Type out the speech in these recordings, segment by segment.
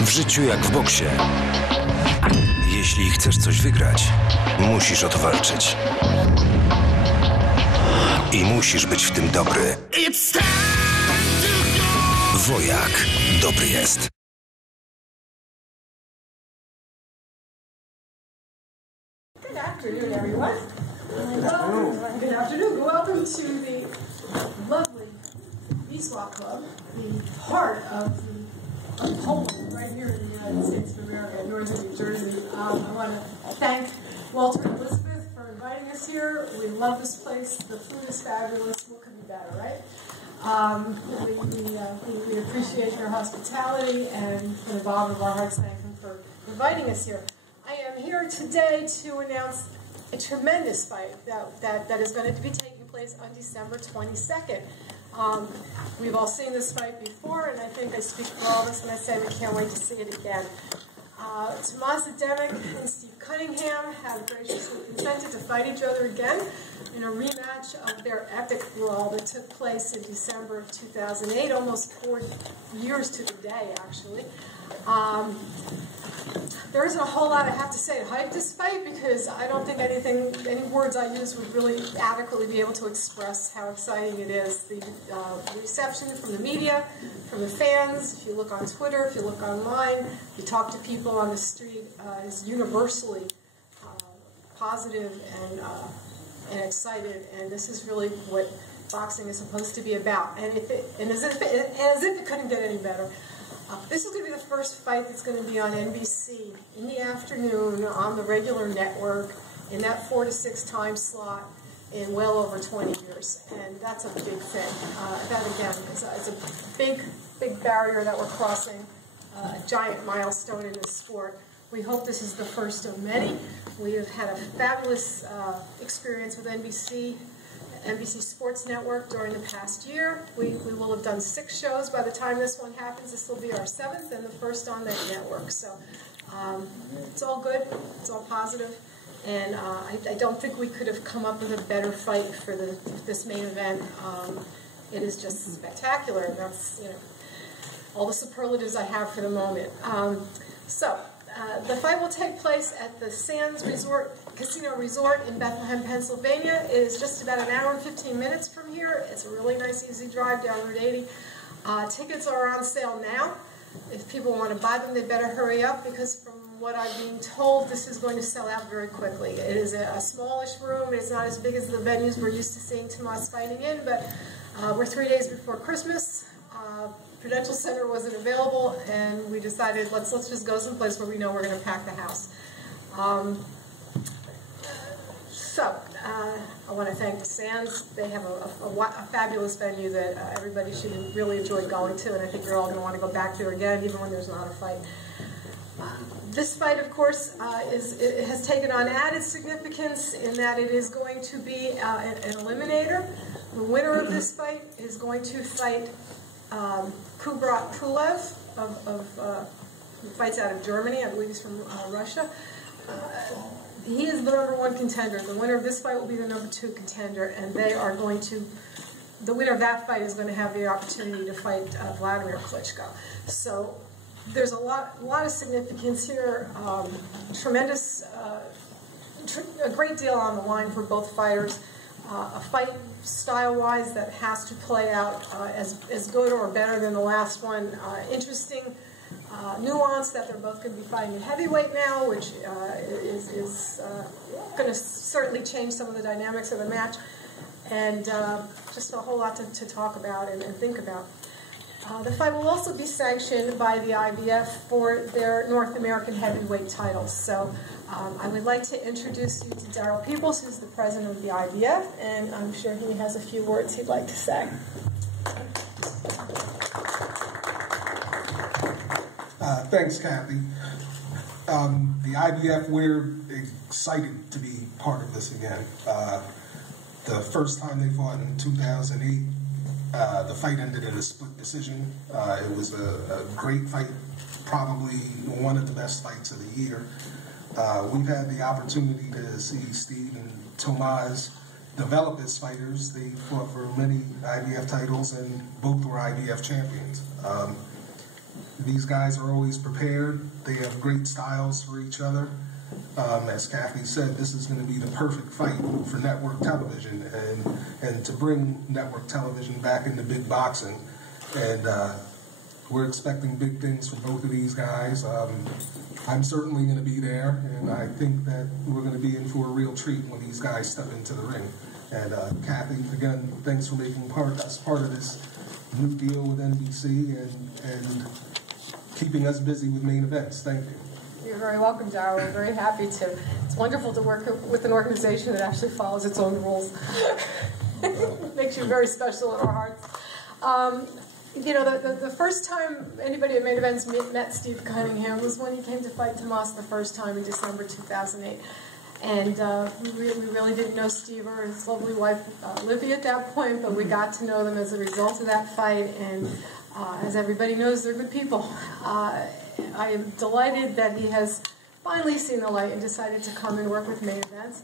W życiu jak w boksie. Jeśli chcesz coś wygrać, musisz o to walczyć. I musisz być w tym dobry. Wojak dobry jest. Good afternoon, everyone. Good afternoon. Welcome to the lovely Wisła Club, the heart of Poland, right here in the United States of America, northern New Jersey. I want to thank Walter and Elizabeth for inviting us here. We love this place. The food is fabulous. What could be better, right? We appreciate your hospitality, and from the bottom of our hearts, thank them for inviting us here. I am here today to announce a tremendous fight that is going to be taking place on December 22nd. We've all seen this fight before, and I think I speak for all of us when I say we can't wait to see it again. Adamek and Steve Cunningham have graciously consented to fight each other again in a rematch of their epic brawl that took place in December of 2008, almost 4 years to the day, actually. There isn't a whole lot I have to say to hype this fight, because I don't think any words I use would really adequately be able to express how exciting it is. The reception from the media, from the fans, if you look on Twitter, if you look online, if you talk to people on the street, is universally positive and excited, and this is really what boxing is supposed to be about. And as if it couldn't get any better. This is going to be the first fight that's going to be on NBC in the afternoon on the regular network in that 4 to 6 time slot in well over 20 years, and that's a big thing. That again is a big barrier that we're crossing, a giant milestone in this sport. We hope this is the first of many. We have had a fabulous experience with NBC Sports Network during the past year. We will have done 6 shows by the time this one happens. This will be our 7th and the first on that network. So it's all good, it's all positive, and I don't think we could have come up with a better fight for this main event. It is just spectacular, and that's all the superlatives I have for the moment. The fight will take place at the Sands Casino Resort in Bethlehem, Pennsylvania. It is just about 1 hour and 15 minutes from here. It's a really nice, easy drive down Route 80. Tickets are on sale now. If people want to buy them, they better hurry up, because from what I'm being told, this is going to sell out very quickly. It is a smallish room. It's not as big as the venues we're used to seeing Tomas fighting in, but we're 3 days before Christmas. Prudential Center wasn't available, and we decided let's just go someplace where we know we're going to pack the house. I want to thank the Sands. They have a fabulous venue that everybody should really enjoy going to, and I think you're all going to want to go back there again, even when there's not a fight. This fight, of course, it has taken on added significance in that it is going to be an eliminator. The winner of this fight is going to fight Kubrat Pulev, who fights out of Germany. I believe he's from Russia. He is the #1 contender. The winner of this fight will be the #2 contender, and they are going to. The winner of that fight is going to have the opportunity to fight Vladimir Klitschko. So there's a lot of significance here. Tremendous, a great deal on the line for both fighters. A fight style-wise that has to play out as good or better than the last one. Interesting nuance that they're both going to be fighting at heavyweight now, which is going to certainly change some of the dynamics of the match, and just a whole lot to talk about and think about. The fight will also be sanctioned by the IBF for their North American heavyweight titles. So I would like to introduce you to Daryl Peoples, who's the president of the IBF, and I'm sure he has a few words he'd like to say. Thanks, Kathy. The IBF, we're excited to be part of this again. The first time they fought in 2008, the fight ended in a split decision. It was a great fight, probably one of the best fights of the year. We've had the opportunity to see Steve and Tomas develop as fighters. They fought for many IBF titles, and both were IBF champions. These guys are always prepared. They have great styles for each other. As Kathy said, this is going to be the perfect fight for network television and to bring network television back into big boxing. And we're expecting big things from both of these guys. I'm certainly going to be there, and I think that we're going to be in for a real treat when these guys step into the ring. And Kathy, again, thanks for making us part of this new deal with NBC and keeping us busy with main events. Thank you. You're very welcome, Darryl. We're very happy to. It's wonderful to work with an organization that actually follows its own rules. Makes you very special in our hearts. You know, the first time anybody at Main Events met Steve Cunningham was when he came to fight Tomas the first time in December 2008. And we really didn't know Steve or his lovely wife, Livy, at that point, but we got to know them as a result of that fight. And as everybody knows, they're good people. I am delighted that he has finally seen the light and decided to come and work with Main Events.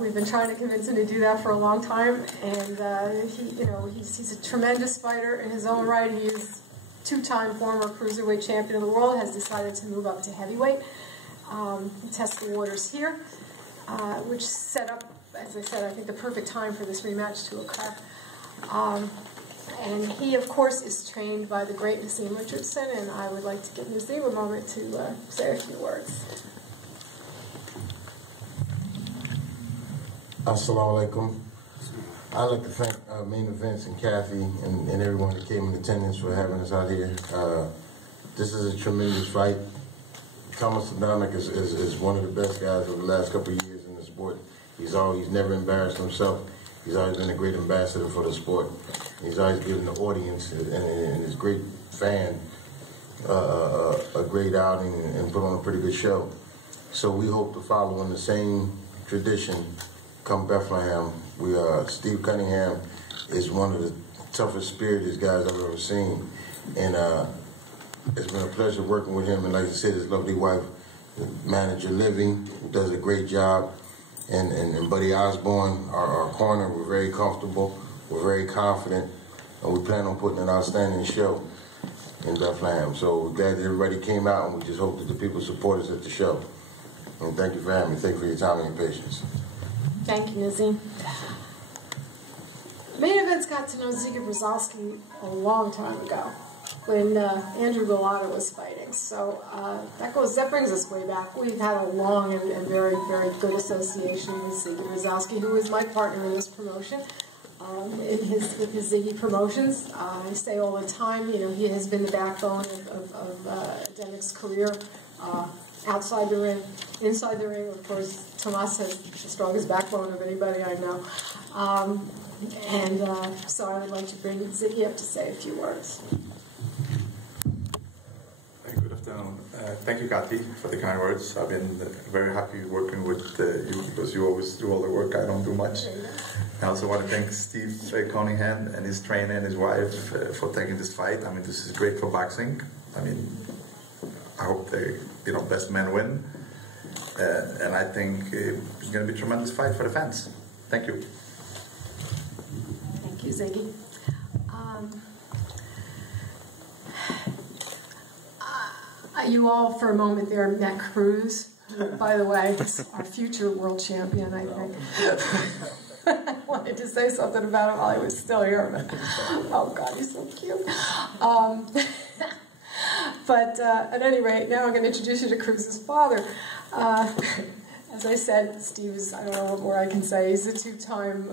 We've been trying to convince him to do that for a long time, and he's a tremendous fighter in his own right. He is two-time former cruiserweight champion of the world, has decided to move up to heavyweight, test the waters here, which set up, as I said, I think the perfect time for this rematch to occur. And he, of course, is trained by the great Naseem Richardson, and I would like to give Naseem a moment to say a few words. Assalamu alaikum. I'd like to thank Main Events and Kathy and everyone that came in attendance for having us out here. This is a tremendous fight. Thomas Adamek is one of the best guys over the last couple of years in the sport. He's never embarrassed himself. He's always been a great ambassador for the sport. He's always given the audience and his great fan a great outing and put on a pretty good show. So we hope to follow in the same tradition come Bethlehem. Steve Cunningham is one of the toughest spirited guys I've ever seen. And it's been a pleasure working with him. And like I said, his lovely wife, manager Livy, who does a great job. And Buddy Osborne, our corner, we're very comfortable, we're very confident, and we plan on putting an outstanding show in Bethlehem. So we're glad that everybody came out, and we just hope that the people support us at the show. And thank you for having me. Thank you for your time and your patience. Thank you, Naseem. Main Events got to know Ziggy Brzezowski a long time ago, when Andrew Golota was fighting. So that brings us way back. We've had a long and very, very good association with Ziggy Brzezowski, who is my partner in this promotion, with his Ziggy Promotions. I say all the time, you know, he has been the backbone of Ademek's career, outside the ring, inside the ring. Of course, Tomas has the strongest backbone of anybody I know. So I would like to bring Ziggy up to say a few words. Good afternoon. Thank you, Kathy, for the kind words. I've been very happy working with you because you always do all the work. I don't do much. I also want to thank Steve Cunningham and his trainer and his wife for taking this fight. I mean, this is great for boxing. I mean, I hope best men win. And I think it's going to be a tremendous fight for the fans. Thank you. Thank you, Ziggy. You all, for a moment there, met Cruz, who, by the way, is our future world champion, I think. I wanted to say something about him while he was still here, but oh God, he's so cute. But at any rate, now I'm going to introduce you to Cruz's father. As I said, Steve is, I don't know what more I can say, he's a two-time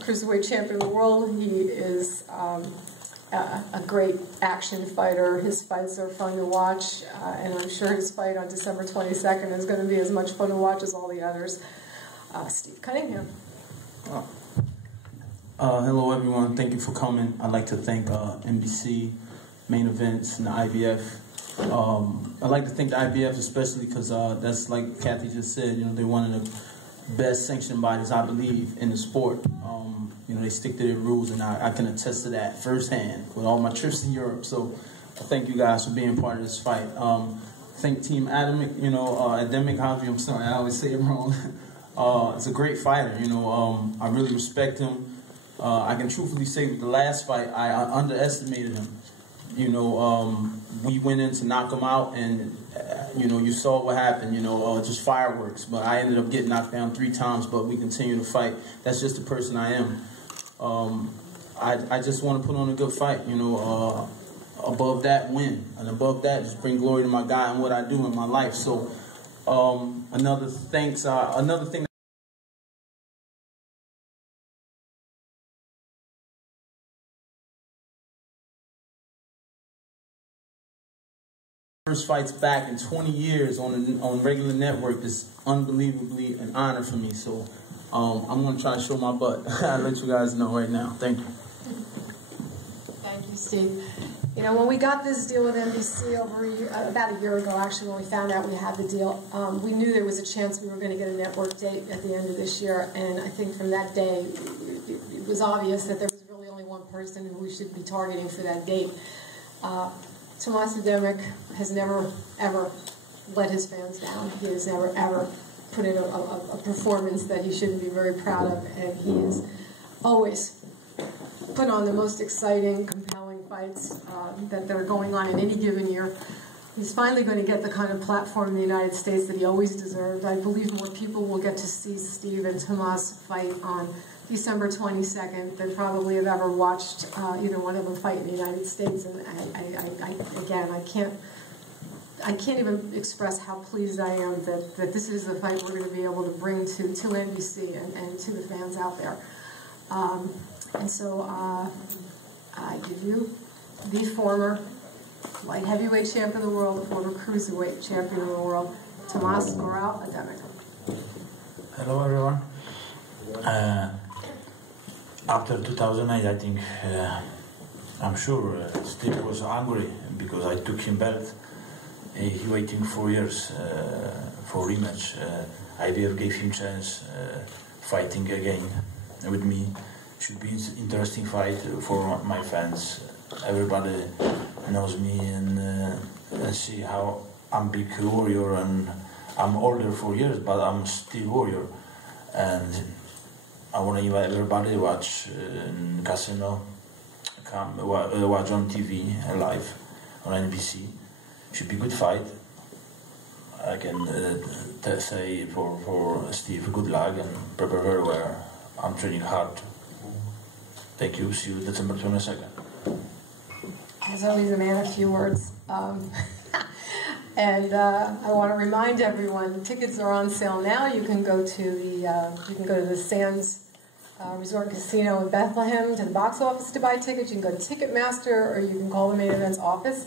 cruiserweight champion of the world. He is a great action fighter. His fights are fun to watch, and I'm sure his fight on December 22nd is going to be as much fun to watch as all the others. Steve Cunningham. Hello, everyone. Thank you for coming. I'd like to thank NBC, Main Events, and the IBF. I'd like to thank the IBF especially because that's like Kathy just said. You know, they're one of the best sanctioned bodies, I believe, in the sport. You know, they stick to their rules, and I can attest to that firsthand with all my trips in Europe. So I thank you guys for being part of this fight. Thank Team Adamek, you know, Adamek, I'm sorry, I always say it wrong. It's a great fighter, you know. I really respect him. I can truthfully say with the last fight, I underestimated him. You know, we went in to knock him out, and you know, you saw what happened. You know, just fireworks. But I ended up getting knocked down 3 times. But we continue to fight. That's just the person I am. I just want to put on a good fight. You know, above that, win, and above that, just bring glory to my God and what I do in my life. So, another thing. First fights back in 20 years on regular network is unbelievably an honor for me. So I'm going to try to show my butt. I'll let you guys know right now. Thank you. Thank you, Steve. You know, when we got this deal with NBC about a year ago, actually, when we found out we had the deal, we knew there was a chance we were going to get a network date at the end of this year. And I think from that day, it was obvious that there was really only one person who we should be targeting for that date. Adamek has never, ever let his fans down. He has never, ever put in a performance that he shouldn't be very proud of, and he has always put on the most exciting, compelling fights that are going on in any given year. He's finally going to get the kind of platform in the United States that he always deserved. I believe more people will get to see Steve and Tomas fight on December 22nd than probably have ever watched either one of them fight in the United States. And I can't even express how pleased I am that this is the fight we're going to be able to bring to NBC and to the fans out there. And so I give you the former light heavyweight champion of the world, the former cruiserweight champion of the world, Tomas Adamek. Hello everyone. After 2008, I think, I'm sure Steve was angry because I took him belt. He waiting 4 years for rematch. IBF gave him chance fighting again with me. Should be interesting fight for my fans. Everybody knows me and see how I'm big warrior, and I'm older 4 years, but I'm still warrior. And I want to invite everybody to watch in casino, come watch on TV live on NBC. Should be good fight. I can say for Steve, good luck and prepare very well. I'm training hard. Thank you. See you December 22nd. As always, a man of few words. And I want to remind everyone, tickets are on sale now. You can go to the Sands Resort and Casino in Bethlehem, to the box office to buy tickets. You can go to Ticketmaster, or you can call the Main Events office.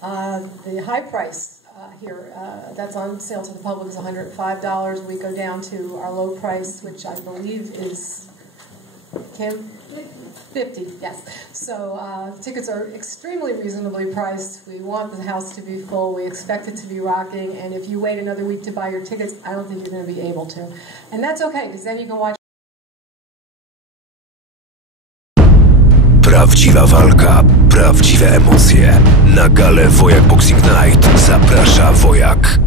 The high price here that's on sale to the public is $105. We go down to our low price, which I believe is $50. Yes. So tickets are extremely reasonably priced. We want the house to be full. We expect it to be rocking. And if you wait another week to buy your tickets, I don't think you're going to be able to. And that's okay, because then you can watch. Prawdziwa walka, prawdziwe emocje. Na galę Wojak Boxing Night zaprasza Wojak.